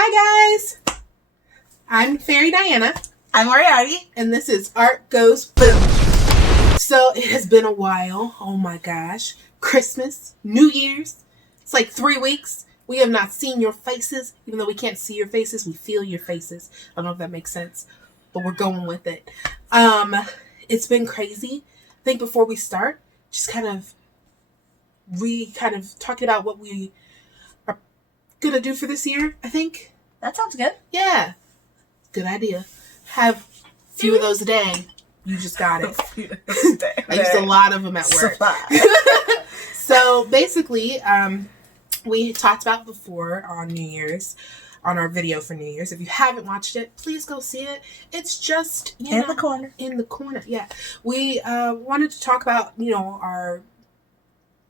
Hi guys, I'm Fairy Diana. I'm Moriarty. And this is Art Goes Boom. So it has been a while. Oh my gosh. Christmas, New Year's. It's like 3 weeks. We have not seen your faces. Even though we can't see your faces, we feel your faces. I don't know if that makes sense, but we're going with it. It's been crazy. I think before we start, just kind of talking about what we are gonna do for this year, I think. That sounds good. Yeah. Good idea. Have a few of those a day. You just got it. I used a lot of them at work. So basically, we talked about before on New Year's, on our video for New Year's. If you haven't watched it, please go see it. It's just in the corner. In the corner, yeah. We wanted to talk about, our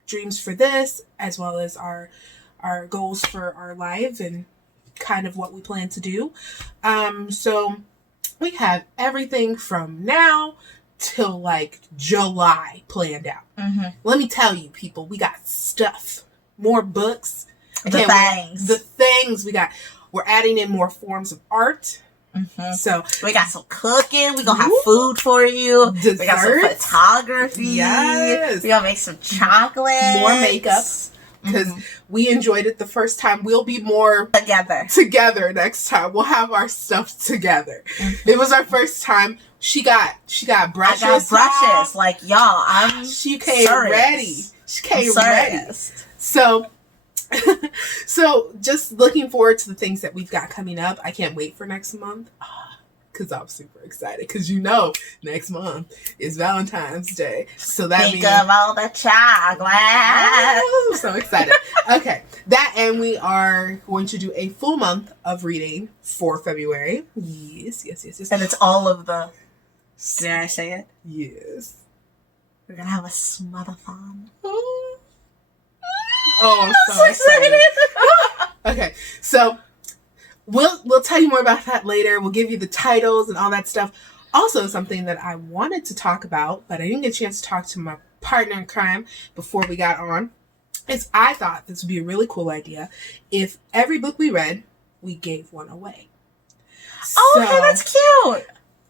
dreams for this, as well as our goals for our life and kind of what we plan to do. So we have everything from now till like July planned out. Mm-hmm. Let me tell you, people, we got stuff, more books, the things we got. We're adding in more forms of art. Mm-hmm. So we got some cooking. We're gonna have food for you. Desserts. We got some photography. Yes. We're gonna make some chocolate. More makeup. Because we enjoyed it the first time. We'll be more together next time. We'll have our stuff together. Mm-hmm. It was our first time. She got brushes. I got brushes. Like, y'all, she came serious. ready. She came ready. So just looking forward to the things that we've got coming up. I can't wait for next month. Because I'm super excited. Because next month is Valentine's Day. So that means... Think of all the chocolate. Oh, I'm so excited. Okay. That, and we are going to do a full month of reading for February. Yes. And it's all of the... Did I say it? Yes. We're going to have a smothersthon. Oh, I'm so excited. Okay. So... We'll tell you more about that later. We'll give you the titles and all that stuff. Also, something that I wanted to talk about, but I didn't get a chance to talk to my partner in crime before we got on, is I thought this would be a really cool idea if every book we read, we gave one away. Oh, okay, that's cute.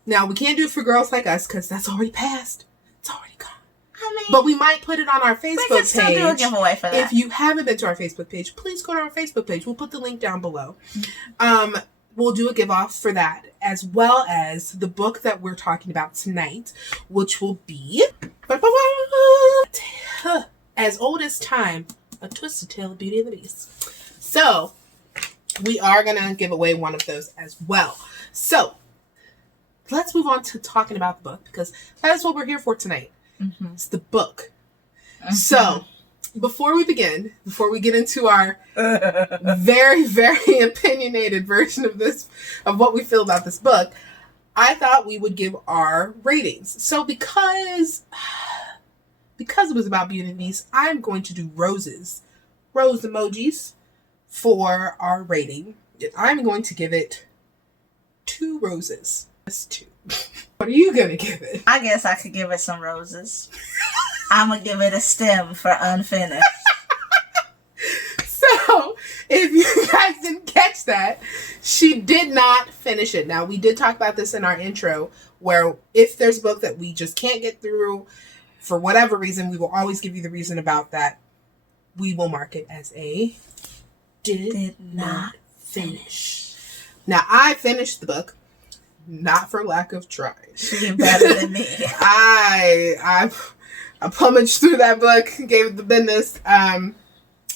Now, we can't do it for Girls Like Us because that's already passed. It's already gone. But we might put it on our Facebook page. Still do a giveaway for that. If you haven't been to our Facebook page, please go to our Facebook page. We'll put the link down below. We'll do a give off for that, as well as the book that we're talking about tonight, which will be As Old as Time, A Twisted Tale of Beauty and the Beast. So we are gonna give away one of those as well. So let's move on to talking about the book, because that is what we're here for tonight. Mm-hmm. It's the book. Mm-hmm. So, before we get into our very, very opinionated version of what we feel about this book, I thought we would give our ratings. So, because it was about Beauty and the Beast, I'm going to do rose emojis for our rating. I'm going to give it 2 roses. That's 2. What are you going to give it? I guess I could give it some roses. I'm going to give it a stem for unfinished. So, if you guys didn't catch that, she did not finish it. Now, we did talk about this in our intro, where if there's a book that we just can't get through for whatever reason, we will always give you the reason about that. We will mark it as a did not finish. Now, I finished the book. Not for lack of trying. She's better than me. I plumaged through that book, gave it the business.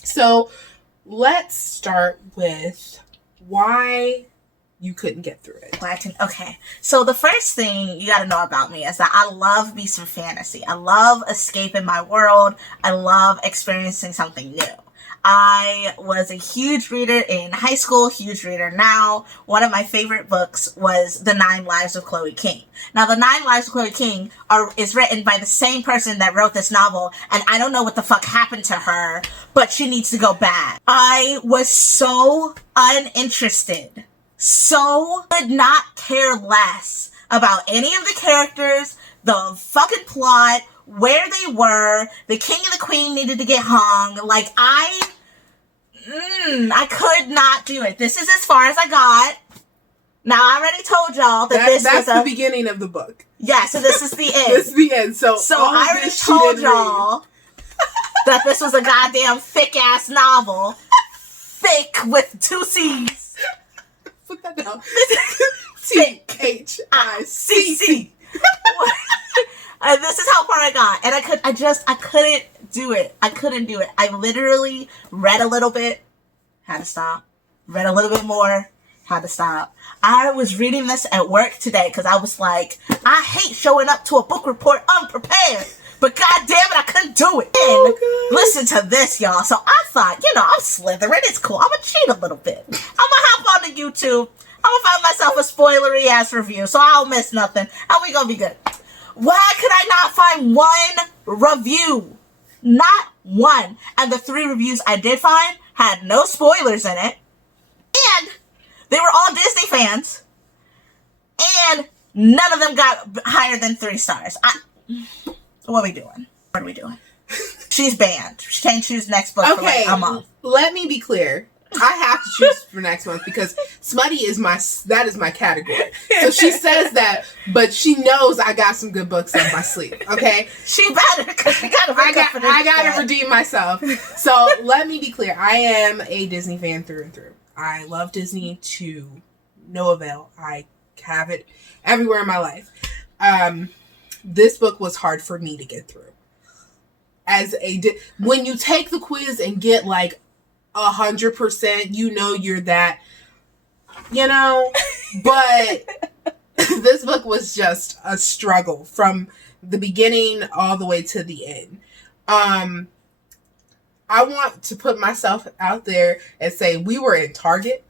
So let's start with why you couldn't get through it. Okay. So the first thing you got to know about me is that I love me some fantasy. I love escaping my world. I love experiencing something new. I was a huge reader in high school, huge reader now. One of my favorite books was The 9 Lives of Chloe King. Now, The 9 Lives of Chloe King is written by the same person that wrote this novel, and I don't know what the fuck happened to her, but she needs to go back. I was so uninterested, could not care less about any of the characters, the fucking plot, where they were. The king and the queen needed to get hung. Like, I could not do it. This is as far as I got. Now, I already told y'all that that's the beginning of the book. Yeah, so this is the end. This is the end. So I already told y'all that this was a goddamn thick-ass novel. Thick with 2 C's. Put that down. T-H-I-C-C. And this is how far I got. And I couldn't do it. I couldn't do it. I literally read a little bit, had to stop. Read a little bit more, had to stop. I was reading this at work today because I was like, I hate showing up to a book report unprepared. But god damn it, I couldn't do it. And listen to this, y'all. So I thought, I'm slithering. It's cool. I'm gonna cheat a little bit. I'm gonna hop onto YouTube. I'm gonna find myself a spoilery ass review so I'll miss nothing. And we gonna be good. Why could I not find one review? Not one. And the 3 reviews I did find had no spoilers in it. And they were all Disney fans. And none of them got higher than 3 stars. What are we doing? What are we doing? She's banned. She can't choose next book for like a month. Let me be clear. I have to choose for next month because smutty is my category. So she says that, but she knows I got some good books up my sleeve. Okay, she better because I gotta redeem myself. So let me be clear. I am a Disney fan through and through. I love Disney to no avail. I have it everywhere in my life. This book was hard for me to get through. When you take the quiz and get like 100%, you're that, but this book was just a struggle from the beginning all the way to the end. I want to put myself out there and say we were in Target.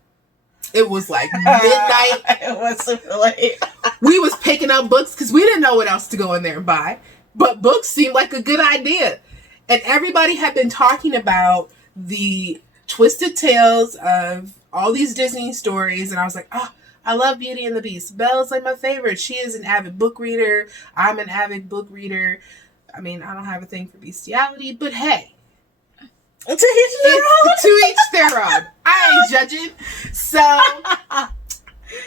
It was like midnight. It was super late. We was picking up books because we didn't know what else to go in there and buy. But books seemed like a good idea. And everybody had been talking about the twisted tales of all these Disney stories. And I was like, I love Beauty and the Beast. Belle's like my favorite. She is an avid book reader. I'm an avid book reader. I mean, I don't have a thing for bestiality, but hey. To each their own. To each their own. I ain't judging. So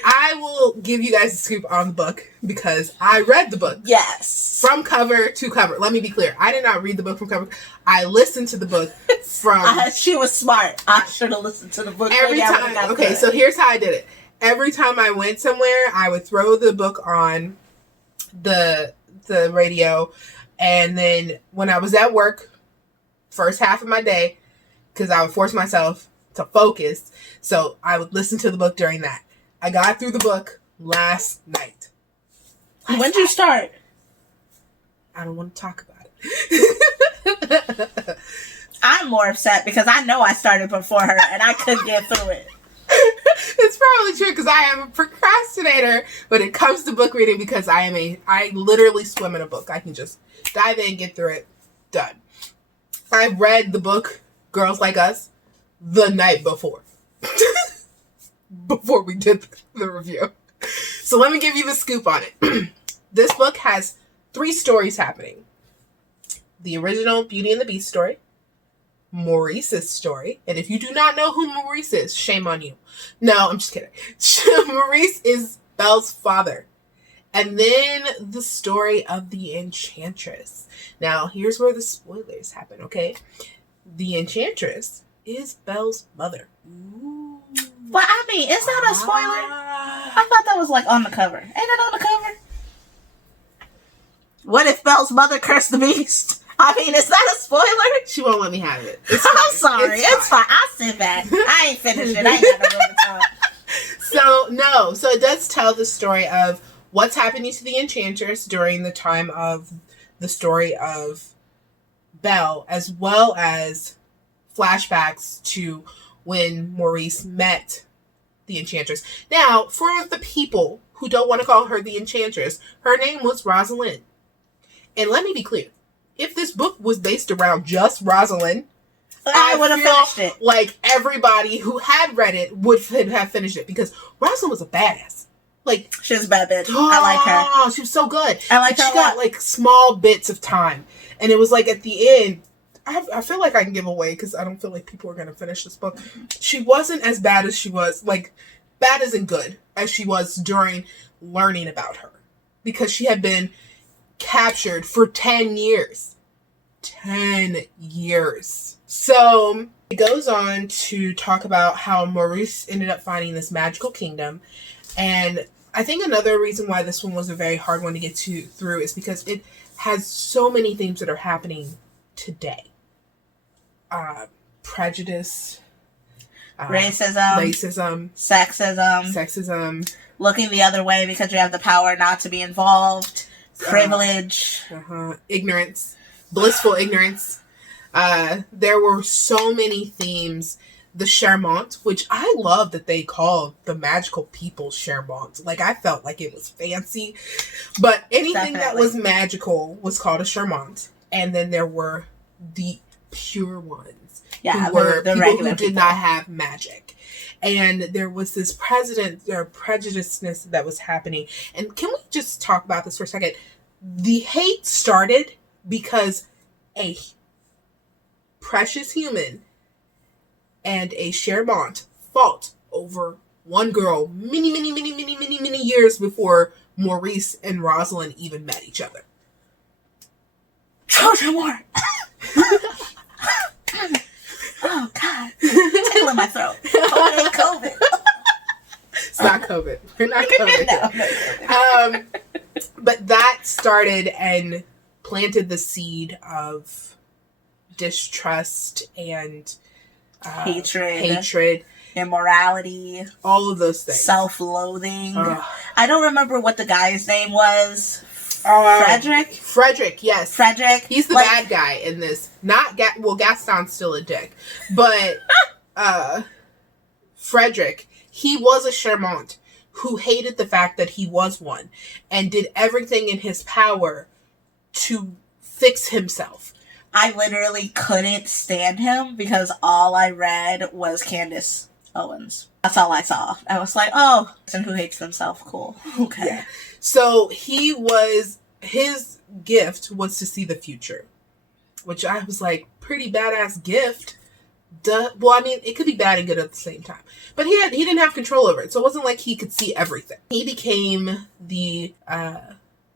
I will give you guys a scoop on the book because I read the book. Yes. From cover to cover. Let me be clear. I did not read the book from cover. I listened to the book from... she was smart. I should have listened to the book. Every time. Okay, so here's how I did it. Every time I went somewhere, I would throw the book on the radio. And then when I was at work, first half of my day, because I would force myself to focus, so I would listen to the book during that. I got through the book last night. When did you start? I don't want to talk about it. I'm more upset because I know I started before her and I couldn't get through it. It's probably true because I am a procrastinator when it comes to book reading because I literally swim in a book. I can just dive in, get through it, done. I read the book Girls Like Us the night before. Before we did the review. So let me give you the scoop on it. This book has 3 stories happening. The original Beauty and the Beast story. Maurice's story. And if you do not know who Maurice is, shame on you. No, I'm just kidding. Maurice is Belle's father. And then the story of the Enchantress. Now, here's where the spoilers happen, okay? The Enchantress is Belle's mother. Ooh. But I mean, is that a spoiler? I thought that was like on the cover. Ain't it on the cover? What if Belle's mother cursed the beast? I mean, is that a spoiler? She won't let me have it. I'm sorry. It's fine. I'll sit back. I ain't finished it. I ain't got no room to talk. So it does tell the story of what's happening to the Enchantress during the time of the story of Belle, as well as flashbacks to when Maurice met the Enchantress. Now, for the people who don't want to call her the Enchantress, her name was Rosalind. And let me be clear. If this book was based around just Rosalind, I would have finished it. Like everybody who had read it would have finished it because Rosalind was a badass. Like she was a bad bitch. I like her. She was so good. I like her. She got like small bits of time, and it was like at the end, I feel like I can give away because I don't feel like people are going to finish this book. She wasn't as bad as she was, like, bad isn't good, as she was during learning about her. Because she had been captured for 10 years. 10 years. So, it goes on to talk about how Maurice ended up finding this magical kingdom. And I think another reason why this one was a very hard one to get through is because it has so many things that are happening today. Prejudice, racism, sexism, looking the other way because you have the power not to be involved, privilege, ignorance, blissful ignorance. There were so many themes. The Charmant, which I love that they called the magical people Charmant. Like, I felt like it was fancy. But anything that was magical was called a Charmant. And then there were the pure ones. Yeah, who were the people who did not have magic. And there was this prejudiceness that was happening. And can we just talk about this for a second? The hate started because a precious human and a Charmant fought over one girl many years before Maurice and Rosalind even met each other. Trojan War! Oh, God. Tickling my throat. Okay, COVID. It's not COVID. We're not COVID. No. But that started and planted the seed of distrust and hatred, immorality, all of those things, self-loathing. I don't remember what the guy's name was. Frederick, yes. Frederick. He's the bad guy in this. Not Gaston's still a dick, but Frederick, he was a Charmant who hated the fact that he was one and did everything in his power to fix himself. I literally couldn't stand him because all I read was Candace Owens. That's all I saw. I was like, oh, person who hates themselves, cool. Okay. Yeah. So his gift was to see the future, which I was like, pretty badass gift. Duh. Well, I mean, it could be bad and good at the same time, but he didn't have control over it, so it wasn't like he could see everything. He became the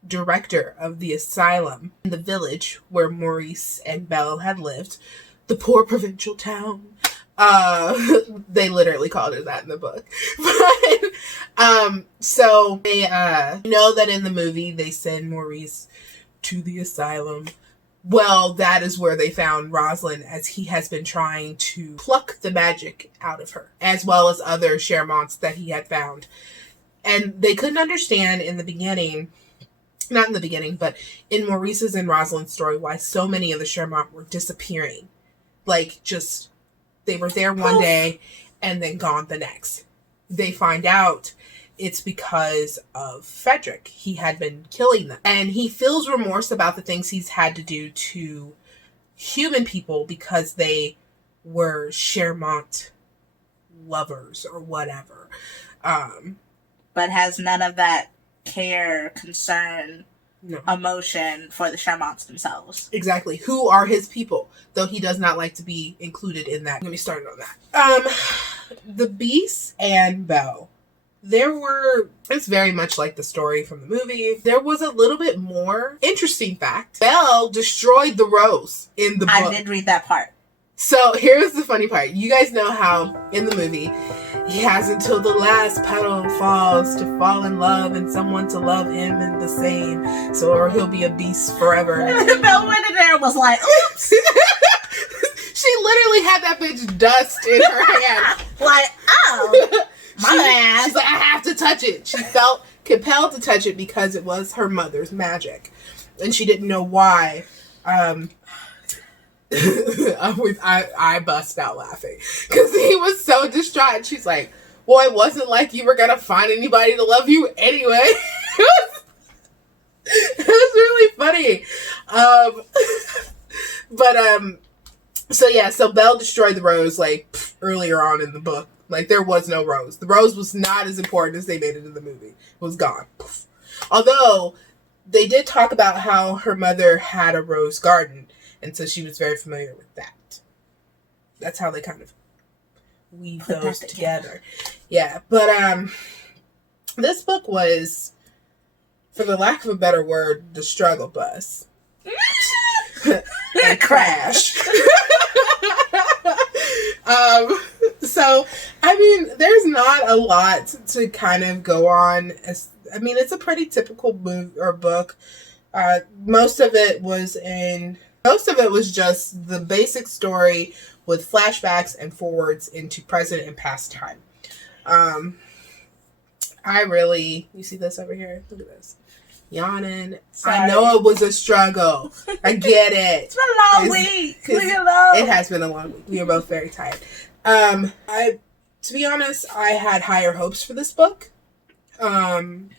director of the asylum in the village where Maurice and Belle had lived, the poor provincial town. They literally called it that in the book. But, so they, know that in the movie they send Maurice to the asylum. Well, that is where they found Rosalind, as he has been trying to pluck the magic out of her, as well as other Charmants that he had found. And they couldn't understand in the beginning, not in the beginning, but in Maurice's and Rosalind's story, why so many of the Charmant were disappearing. Like, just, they were there one day and then gone the next. They find out it's because of Frederick. He had been killing them. And he feels remorse about the things he's had to do to human people because they were Charmant lovers or whatever. But has none of that care, concern, emotion for the Charmants themselves. Exactly. Who are his people? Though he does not like to be included in that. Let me start on that. The Beast and Belle. It's very much like the story from the movie. There was a little bit more interesting fact. Belle destroyed the rose in the book. I did read that part. So here's the funny part. You guys know how in the movie he has until the last petal falls to fall in love and someone to love him in the same. So, or he'll be a beast forever. Belle went in there and was like, oops. She literally had that bitch dust in her hand. Like, oh. My ass. She's like, I have to touch it. She felt compelled to touch it because it was her mother's magic. And she didn't know why. I bust out laughing. Because he was so distraught. She's like, well, it wasn't like you were going to find anybody to love you anyway. It was really funny. So Belle destroyed the rose, like, earlier on in the book. Like, there was no rose. The rose was not as important as they made it in the movie. It was gone. Although, they did talk about how her mother had a rose garden. And so she was very familiar with that. That's how they kind of weave Put those that together. Yeah, but this book was, for the lack of a better word, the struggle bus. And crash. So, I mean, there's not a lot to kind of go on. It's a pretty typical book. Most of it was just the basic story with flashbacks and forwards into present and past time. You see this over here? Look at this. Yawning. Sorry. I know it was a struggle. I get it. It's been a long week. Leave it alone. It has been a long week. We are both very tired. To be honest, I had higher hopes for this book. Me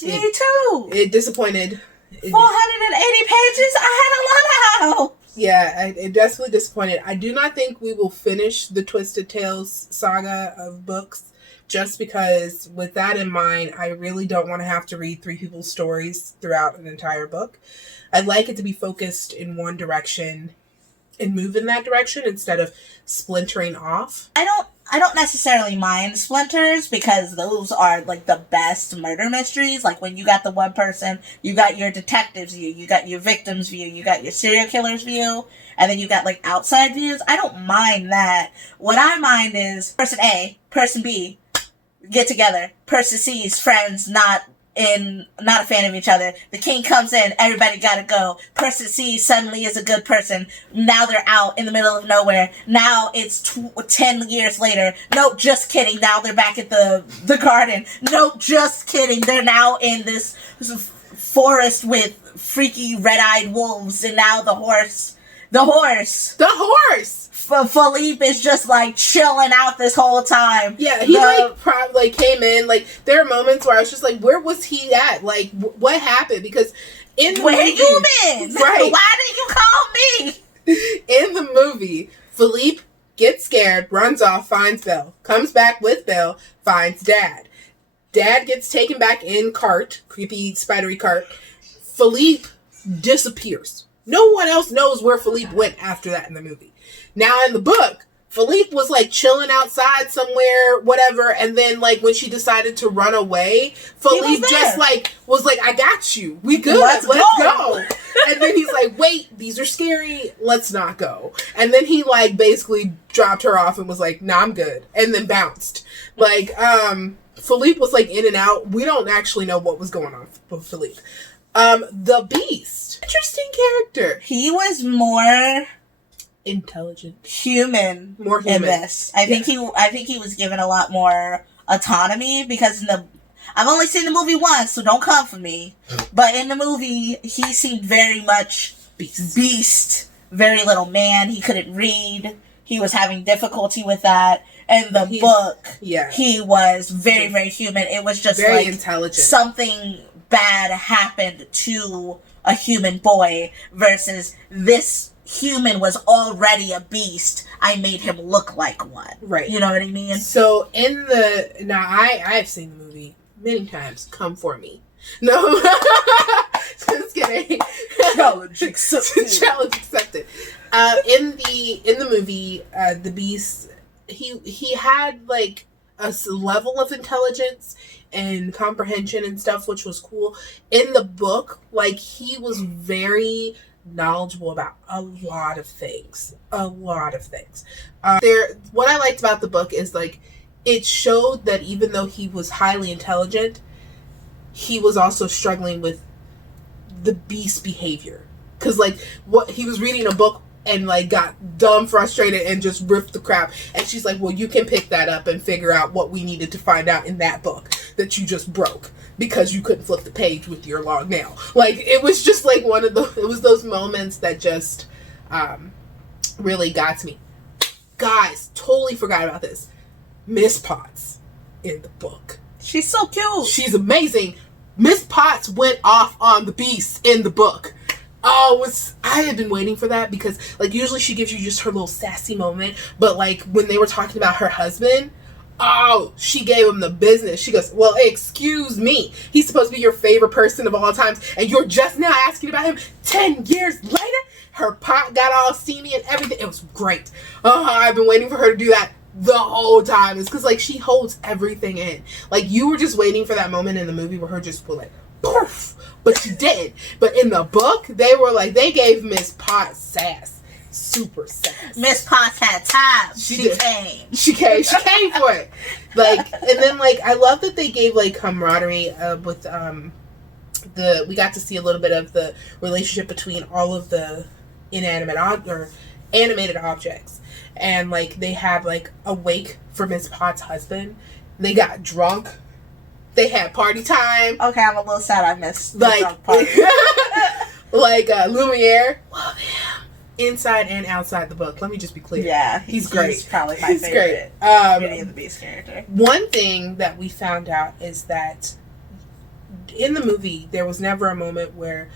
too. It disappointed. 480 pages. I had a lot of hope. Yeah, it definitely disappointed. I do not think we will finish the Twisted Tales saga of books, just because with that in mind, I really don't want to have to read three people's stories throughout an entire book. I'd like it to be focused in one direction and move in that direction instead of splintering off. I don't necessarily mind splinters because those are like the best murder mysteries. Like when you got the one person, you got your detective's view, you got your victim's view, you got your serial killer's view, and then you got like outside views. I don't mind that. What I mind is person A, person B get together, person C's friends not a fan of each other. The king comes in, everybody gotta go. Person C suddenly is a good person. Now they're out in the middle of nowhere. Now it's 10 years later. Nope, just kidding. Now they're back at the garden. Nope, just kidding. They're now in this forest with freaky red-eyed wolves, and now the horse. Philippe is just like chilling out this whole time. Yeah, he probably came in. Like, there are moments where I was just like, where was he at? Like, what happened? Because in the where movie, you been? Right. Why didn't you call me? In the movie, Philippe gets scared, runs off, finds Belle, comes back with Belle, finds Dad. Dad gets taken back in cart, creepy spidery cart. Philippe disappears. No one else knows where Philippe went after that in the movie. Now in the book, Philippe was like chilling outside somewhere, whatever, and then like when she decided to run away, Philippe just like was like, I got you. We good. Let's go. And then he's like, wait, these are scary. Let's not go. And then he like basically dropped her off and was like, nah, I'm good. And then bounced. Like, Philippe was like in and out. We don't actually know what was going on with Philippe. The Beast. Interesting character. He was more intelligent, more human in this. I think he was given a lot more autonomy because I've only seen the movie once, so don't come for me. But in the movie, he seemed very much beast, very little man. He couldn't read. He was having difficulty with that. In the book, he was very, very human. It was just very like intelligent. Something bad happened to a human boy versus this human was already a beast. I made him look like one. Right. You know what I mean? So I've seen the movie many times. Come for me. No. Just kidding. Challenge accepted. Challenge accepted. In the movie, the Beast, he had like a level of intelligence and comprehension and stuff, which was cool. In the book, like, he was very knowledgeable about a lot of things. What I liked about the book is like it showed that even though he was highly intelligent, he was also struggling with the beast behavior, because like what he was reading a book and like got dumb frustrated and just ripped the crap, and she's like, well, you can pick that up and figure out what we needed to find out in that book that you just broke because you couldn't flip the page with your long nail. Like, it was just like it was those moments that just really got to me. Guys, totally forgot about this. Miss Potts in the book. She's so cute. She's amazing. Miss Potts went off on the Beast in the book. I had been waiting for that because, like, usually she gives you just her little sassy moment, but, like, when they were talking about her husband, she gave him the business. She goes, well, excuse me. He's supposed to be your favorite person of all times, and you're just now asking about him 10 years later? Her pot got all steamy and everything. It was great. I've been waiting for her to do that the whole time. It's because, like, she holds everything in. Like, you were just waiting for that moment in the movie where her just would, like, poof. But she did. But in the book, they were like, they gave Miss Potts sass. Super sass. Miss Potts had time. She came. She came for it. Like, and then, like, I love that they gave, like, camaraderie with, we got to see a little bit of the relationship between all of the animated objects. And, like, they had, like, a wake for Miss Potts' husband. They got drunk. They had party time. Okay, I'm a little sad I missed the like, drunk party. like, Lumiere. Love him. Inside and outside the book. Let me just be clear. Yeah. He's great. He's probably my favorite Beauty and the Beast character. One thing that we found out is that in the movie, there was never a moment where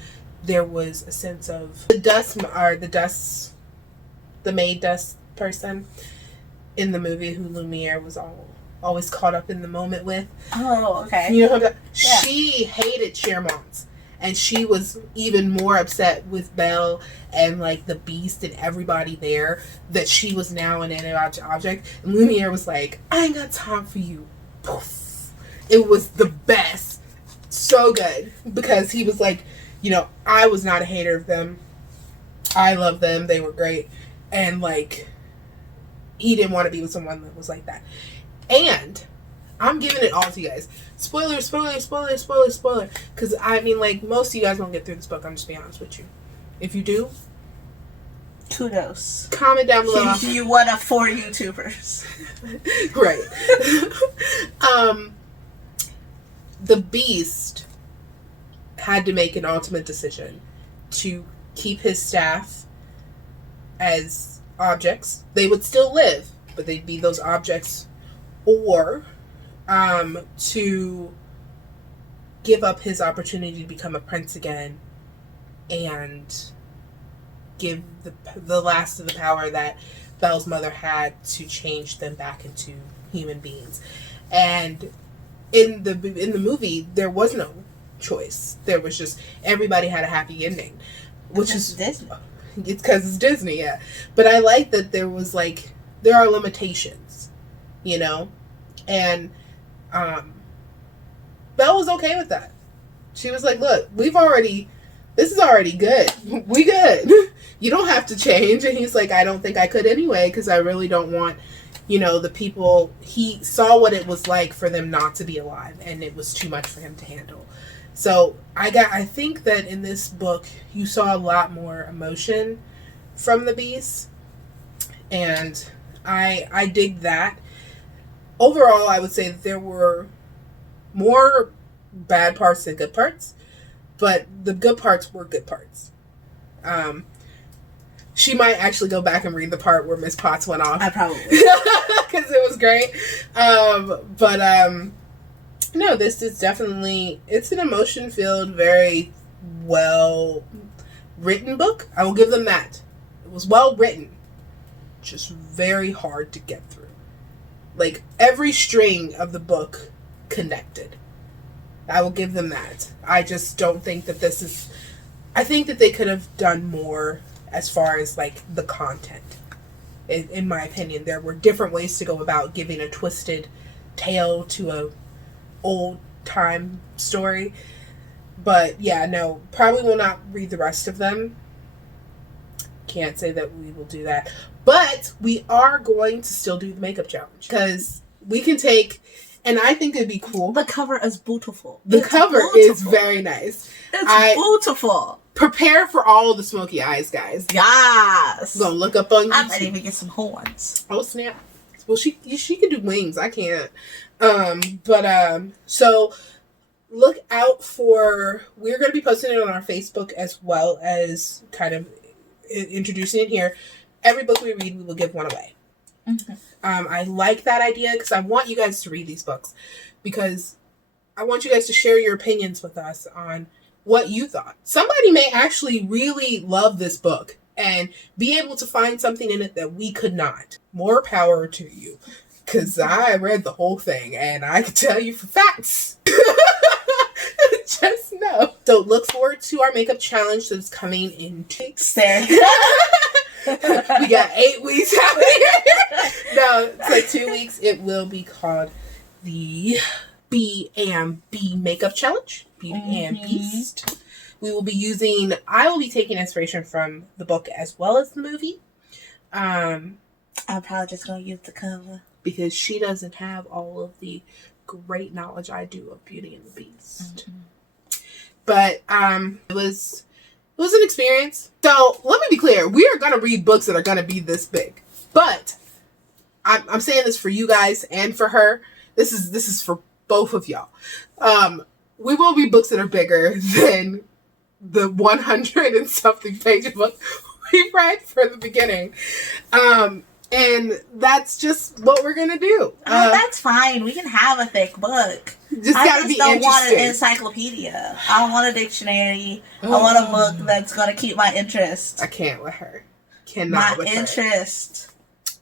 there was a sense of the maid dust person in the movie who Lumiere was always caught up in the moment with. Oh, okay. You know what I'm talking about? Yeah. She hated Chermonts. And she was even more upset with Belle and, like, the Beast and everybody there that she was now an animated object. And Lumiere was like, I ain't got time for you. Poof. It was the best. So good. Because he was like, you know, I was not a hater of them. I love them. They were great. And, like, he didn't want to be with someone that was like that. And I'm giving it all to you guys. Spoiler. Because, I mean, like, most of you guys won't get through this book. I'm just being honest with you. If you do, kudos. Comment down below. You one of 4 YouTubers. Right. The Beast had to make an ultimate decision to keep his staff as objects. They would still live, but they'd be those objects, or to give up his opportunity to become a prince again and give the last of the power that Belle's mother had to change them back into human beings. And in the movie, there was no choice. There was just, everybody had a happy ending, which is Disney. It's because it's Disney, yeah. But I like that there was, like, there are limitations, you know? And Belle was okay with that. She was like, look, this is already good. We good. You don't have to change. And he's like, I don't think I could anyway, because I really don't want, you know, the people, he saw what it was like for them not to be alive, and it was too much for him to handle. So I think that in this book, you saw a lot more emotion from the Beast, and I dig that. Overall, I would say that there were more bad parts than good parts, but the good parts were good parts. She might actually go back and read the part where Miss Potts went off. I probably because it was great. No, this is definitely, it's an emotion-filled, very well written book. I will give them that. It was well written, just very hard to get through. Like, every string of the book connected. I will give them that. I just don't think that this is, I think that they could have done more as far as, like, the content. In my opinion, there were different ways to go about giving a twisted tale to a old time story. But yeah, no, probably will not read the rest of them. Can't say that we will do that. But we are going to still do the makeup challenge, because we can take, and I think it'd be cool. The cover is beautiful. The cover is very nice. It's beautiful. Prepare for all of the smoky eyes, guys. Yes. I'm gonna look up on YouTube. I might even get some horns. Oh snap! Well, she can do wings. I can't. So look out for. We're gonna be posting it on our Facebook as well as kind of introducing it here. Every book we read, we will give one away. Mm-hmm. I like that idea because I want you guys to read these books, because I want you guys to share your opinions with us on what you thought. Somebody may actually really love this book and be able to find something in it that we could not. More power to you, because I read the whole thing and I can tell you for facts. Just know. So look forward to our makeup challenge that's coming in 2 weeks. There. We got 8 weeks out here. No, it's like 2 weeks. It will be called the B&B Makeup Challenge. Beauty and Beast. I will be taking inspiration from the book as well as the movie. I'm probably just going to use the cover. Because she doesn't have all of the great knowledge I do of Beauty and the Beast. But it was an experience. So let me be clear. We are going to read books that are going to be this big. But I'm saying this for you guys and for her. This is for both of y'all. We will read books that are bigger than the 100 and something page book we read for the beginning. And that's just what we're going to do. That's fine. We can have a thick book. Just gotta be interesting. I don't want an encyclopedia. I don't want a dictionary. I want a book that's going to keep my interest. I can't with her. Cannot with her. My interest.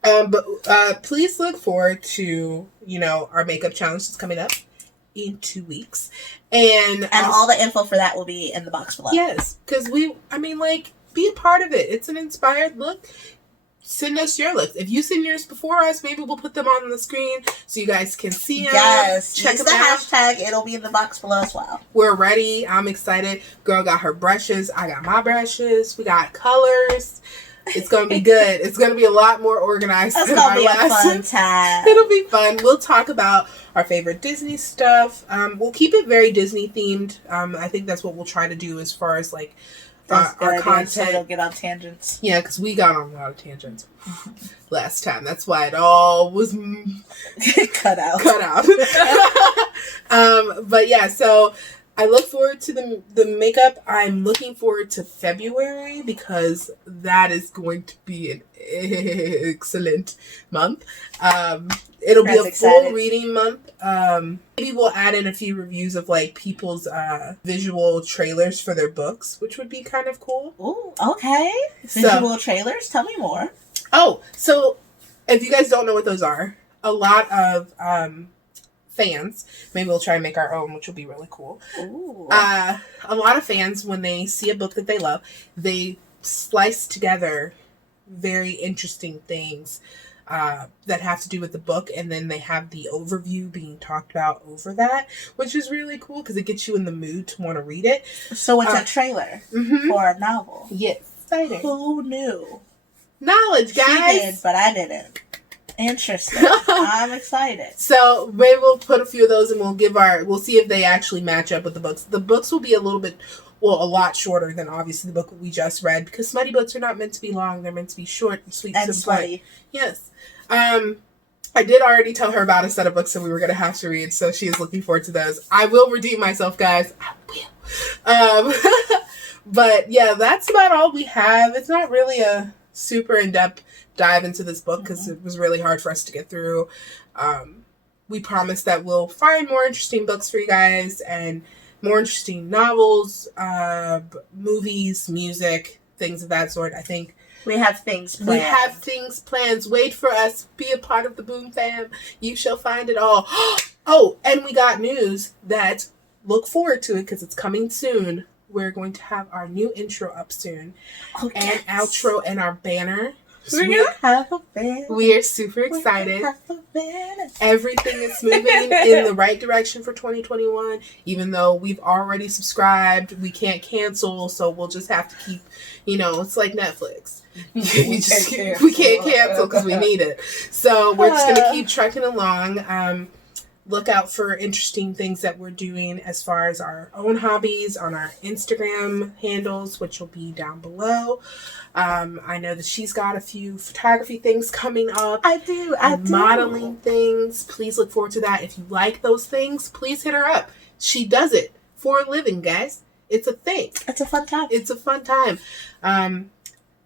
But please look forward to, our makeup challenge that's coming up in 2 weeks. And all the info for that will be in the box below. Yes, because be a part of it. It's an inspired look. Send us your looks. If you send yours before us, maybe we'll put them on the screen so you guys can see them. Yes, check use them the out. hashtag. It'll be in the box below as well. We're ready. I'm excited. Girl got her brushes. I got my brushes. We got colors. It's going to be good. It's going to be a lot more organized than our last. It's going to be a fun time. It'll be fun. We'll talk about our favorite Disney stuff. We'll keep it very Disney themed. I think that's what we'll try to do as far as our content. So we don't get on tangents. Yeah, because we got on a lot of tangents last time. That's why it all was cut out. But yeah, so I look forward to the makeup. I'm looking forward to February because that is going to be an excellent month. It'll be a full reading month. Maybe we'll add in a few reviews of people's visual trailers for their books, which would be kind of cool. Ooh, okay. Visual trailers? Tell me more. Oh, so if you guys don't know what those are, a lot of fans, maybe we'll try and make our own, which will be really cool. Ooh. A lot of fans, when they see a book that they love, they slice together very interesting things that have to do with the book, and then they have the overview being talked about over that, which is really cool because it gets you in the mood to want to read it. So it's a trailer for a novel. Yes. Exciting. Who knew? Knowledge, guys. She did, but I didn't. Interesting. I'm excited. So maybe we'll put a few of those and we'll see if they actually match up with the books. The books will be a lot shorter than obviously the book that we just read, because smutty books are not meant to be long. They're meant to be short and sweet and smutty. Yes. I did already tell her about a set of books that we were going to have to read, so she is looking forward to those. I will redeem myself, guys. I will. But yeah, that's about all we have. It's not really a super in-depth dive into this book because it was really hard for us to get through. We promise that we'll find more interesting books for you guys and more interesting novels, movies, music, things of that sort. I think we have things planned. Wait for us. Be a part of the Boom Fam. You shall find it all. Oh, and we got news that look forward to it because it's coming soon. We're going to have our new intro up soon. Oh, yes. And outro and our banner. We're going to have a banner. We are super excited. Everything is moving in the right direction for 2021. Even though we've already subscribed, we can't cancel, so we'll just have to keep, it's like Netflix. We can't cancel because we need it. So we're just going to keep trucking along. Look out for interesting things that we're doing as far as our own hobbies on our Instagram handles, which will be down below. I know that she's got a few photography things coming up. I do. Modeling things. Please look forward to that. If you like those things, please hit her up. She does it for a living, guys. It's a thing. It's a fun time.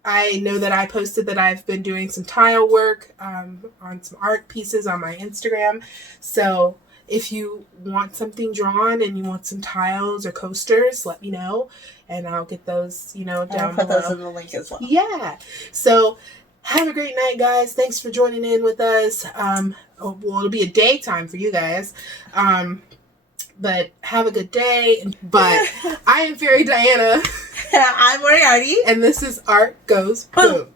I know that I posted that I've been doing some tile work on some art pieces on my Instagram. So if you want something drawn and you want some tiles or coasters, let me know. And I'll get those, down below. I'll put those in the link as well. Yeah. So have a great night, guys. Thanks for joining in with us. It'll be a daytime for you guys. But have a good day. But I am Fairy Diana. I'm Moriarty. And this is Art Goes Boom.